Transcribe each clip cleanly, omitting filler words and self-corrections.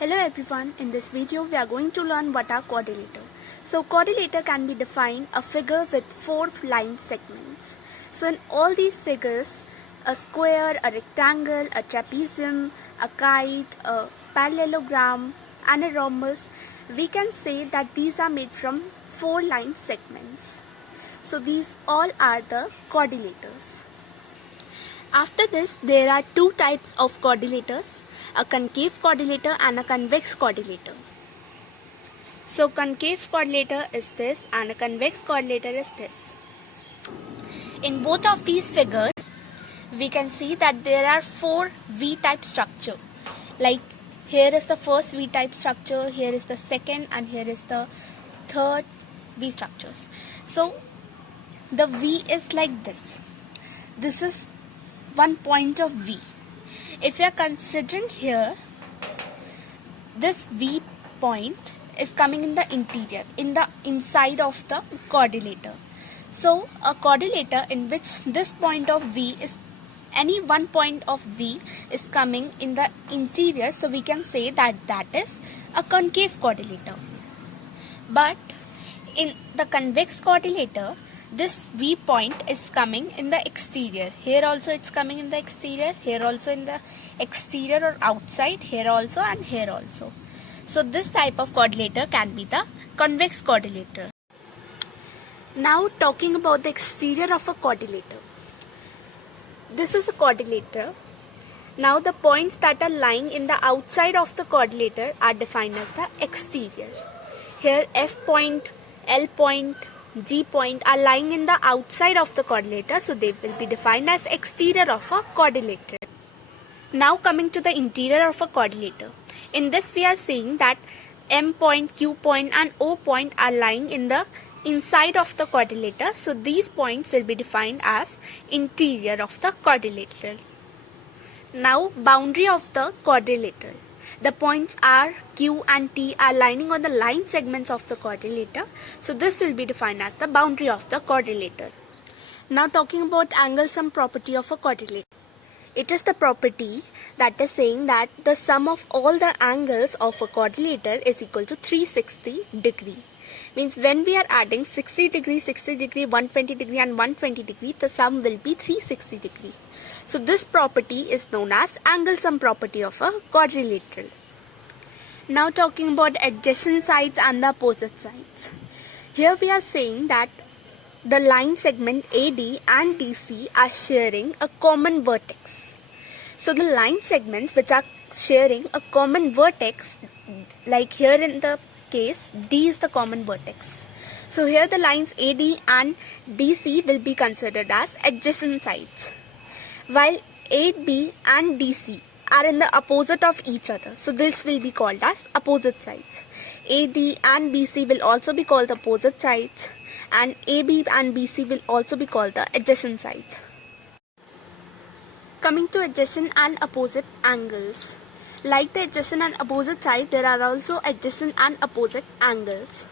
Hello everyone, in this video we are going to learn what are quadrilateral. So quadrilateral can be defined a figure with 4 line segments. So in all these figures, a square, a rectangle, a trapezium, a kite, a parallelogram and a rhombus, we can say that these are made from 4 line segments. So these all are the quadrilaters. After this, there are two types of quadrilaters, a concave quadrilateral and a convex quadrilateral. So concave quadrilateral is this and a convex quadrilateral is this. In both of these figures, we can see that there are 4 V-type structure. Like here is the first V-type structure, here is the second and here is the third V structures. So the V is like this. This is one point of V. If you are considering here, this V point is coming in the interior, in the inside of the quadrilateral. So a quadrilateral in which this point of V is, any one point of V is coming in the interior, so we can say that that is a concave quadrilateral. But in the convex quadrilateral, this V point is coming in the exterior. Here also it's coming in the exterior, here also in the exterior or outside, here also and here also. So this type of quadrilateral can be the convex quadrilateral. Now talking about the exterior of a quadrilateral. This is a quadrilateral. Now the points that are lying in the outside of the quadrilateral are defined as the exterior. Here F point, L point, G point are lying in the outside of the quadrilateral, so they will be defined as exterior of a quadrilateral. Now coming to the interior of a quadrilateral. In this we are seeing that M point, Q point and O point are lying in the inside of the quadrilateral, so these points will be defined as interior of the quadrilateral. Now boundary of the quadrilateral. The points R, Q and T are lying on the line segments of the quadrilateral. So this will be defined as the boundary of the quadrilateral. Now talking about angle sum property of a quadrilateral. It is the property that is saying that the sum of all the angles of a quadrilateral is equal to 360 degree. Means when we are adding 60 degree, 60 degree, 120 degree and 120 degree, the sum will be 360 degree. So this property is known as angle sum property of a quadrilateral. Now talking about adjacent sides and the opposite sides. Here we are saying that the line segment AD and DC are sharing a common vertex. So the line segments which are sharing a common vertex, like here in the case, D is the common vertex. So here the lines AD and DC will be considered as adjacent sides, while AB and DC are in the opposite of each other. So this will be called as opposite sides. AD and BC will also be called the opposite sides, and AB and BC will also be called the adjacent sides. Coming to adjacent and opposite angles. Like the adjacent and opposite side, there are also adjacent and opposite angles.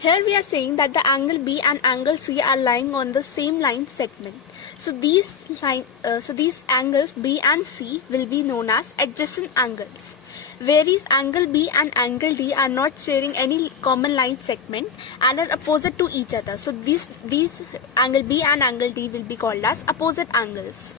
Here we are saying that the angle B and angle C are lying on the same line segment. So these angles B and C will be known as adjacent angles. Whereas angle B and angle D are not sharing any common line segment and are opposite to each other. So these angle B and angle D will be called as opposite angles.